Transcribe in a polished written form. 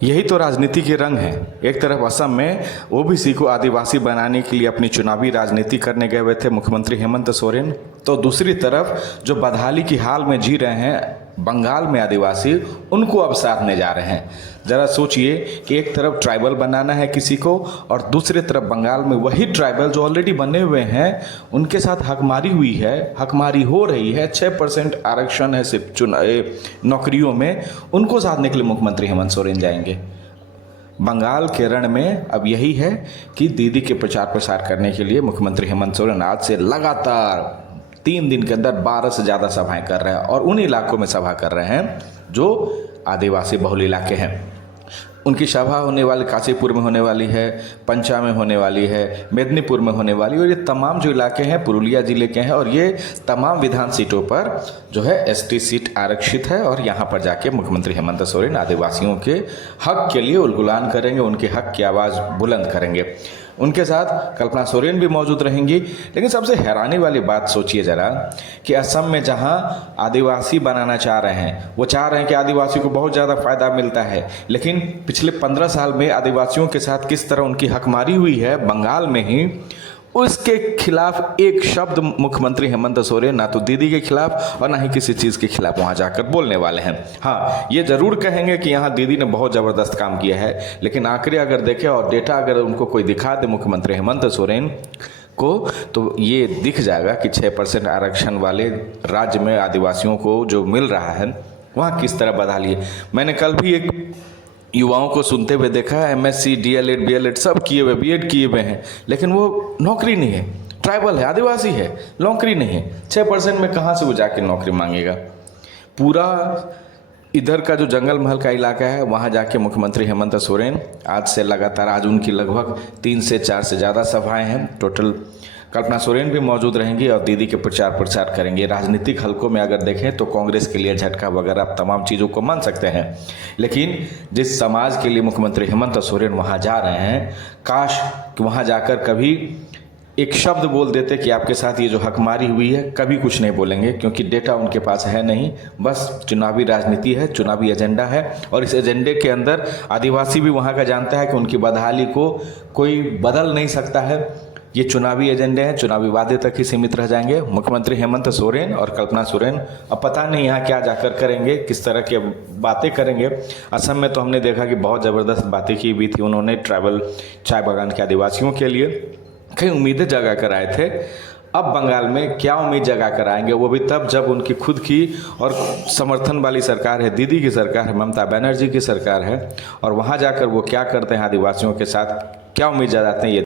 यही तो राजनीति के रंग हैं। एक तरफ असम में ओबीसी को आदिवासी बनाने के लिए अपनी चुनावी राजनीति करने गए हुए थे मुख्यमंत्री हेमंत सोरेन, तो दूसरी तरफ जो बदहाली की हाल में जी रहे हैं बंगाल में आदिवासी, उनको अब साधने जा रहे हैं। ज़रा सोचिए कि एक तरफ ट्राइबल बनाना है किसी को और दूसरी तरफ बंगाल में वही ट्राइबल जो ऑलरेडी बने हुए हैं उनके साथ हकमारी हुई है, हकमारी हो रही है। 6% आरक्षण है सिर्फ नौकरियों में, उनको साधने के लिए मुख्यमंत्री हेमंत सोरेन जाएंगे। बंगाल के रण में अब यही है कि दीदी के प्रचार प्रसार करने के लिए मुख्यमंत्री हेमंत सोरेन आज से लगातार 3 दिन के अंदर 12 से ज़्यादा सभाएं कर रहे हैं और उन इलाकों में सभा कर रहे हैं जो आदिवासी बहुल इलाके हैं। उनकी सभा होने वाली काशीपुर में होने वाली है, पंचा में होने वाली है, मेदिनीपुर में होने वाली है और ये तमाम जो इलाके हैं पुरुलिया जिले के हैं और ये तमाम विधान सीटों पर जो है एसटी सीट आरक्षित है और यहाँ पर जाके मुख्यमंत्री हेमंत सोरेन आदिवासियों के हक के लिए उलगुलान करेंगे, उनके हक की आवाज़ बुलंद करेंगे। उनके साथ कल्पना सोरेन भी मौजूद रहेंगी। लेकिन सबसे हैरानी वाली बात सोचिए ज़रा कि असम में जहां आदिवासी बनाना चाह रहे हैं, वो चाह रहे हैं कि आदिवासी को बहुत ज़्यादा फ़ायदा मिलता है, लेकिन पिछले 15 साल में आदिवासियों के साथ किस तरह उनकी हकमारी हुई है बंगाल में ही, उसके खिलाफ एक शब्द मुख्यमंत्री हेमंत सोरेन ना तो दीदी के खिलाफ और ना ही किसी चीज़ के खिलाफ वहां जाकर बोलने वाले हैं। हाँ, ये ज़रूर कहेंगे कि यहाँ दीदी ने बहुत ज़बरदस्त काम किया है, लेकिन आंकड़े अगर देखें और डेटा अगर उनको कोई दिखा दे मुख्यमंत्री हेमंत सोरेन को, तो ये दिख जाएगा कि 6% आरक्षण वाले राज्य में आदिवासियों को जो मिल रहा है वहाँ किस तरह बदहाली है। मैंने कल भी एक युवाओं को सुनते हुए देखा है, एमएससी, डीएलएड, बीएलएड सब किए हुए, बीएड किए हुए हैं, लेकिन वो नौकरी नहीं है, ट्राइबल है, आदिवासी है, नौकरी नहीं है। 6% में कहाँ से वो जाके नौकरी मांगेगा। पूरा इधर का जो जंगल महल का इलाका है वहाँ जाके मुख्यमंत्री हेमंत सोरेन आज से लगातार, आज उनकी लगभग 3 से 4 से ज़्यादा सभाएँ हैं टोटल। कल्पना सोरेन भी मौजूद रहेंगी और दीदी के प्रचार प्रसार करेंगे। राजनीतिक हलकों में अगर देखें तो कांग्रेस के लिए झटका वगैरह आप तमाम चीज़ों को मान सकते हैं, लेकिन जिस समाज के लिए मुख्यमंत्री हेमंत सोरेन वहां जा रहे हैं, काश कि वहां जाकर कभी एक शब्द बोल देते कि आपके साथ ये जो हकमारी हुई है। कभी कुछ नहीं बोलेंगे क्योंकि डेटा उनके पास है नहीं, बस चुनावी राजनीति है, चुनावी एजेंडा है और इस एजेंडे के अंदर आदिवासी भी वहाँ का जानता है कि उनकी बदहाली को कोई बदल नहीं सकता है। ये चुनावी एजेंडे हैं, चुनावी वादे तक ही सीमित रह जाएंगे। मुख्यमंत्री हेमंत सोरेन और कल्पना सोरेन अब पता नहीं यहाँ क्या जाकर करेंगे, किस तरह की बातें करेंगे। असम में तो हमने देखा कि बहुत ज़बरदस्त बातें की हुई थी उन्होंने ट्राइबल चाय बागान के आदिवासियों के लिए, कई उम्मीदें जगा कर आए थे। अब बंगाल में क्या उम्मीद जगा कर आएंगे, वो भी तब जब उनकी खुद की और समर्थन वाली सरकार है, दीदी की सरकार है, ममता बनर्जी की सरकार है, और वहाँ जाकर वो क्या करते हैं आदिवासियों के साथ, क्या उम्मीद जगाते हैं ये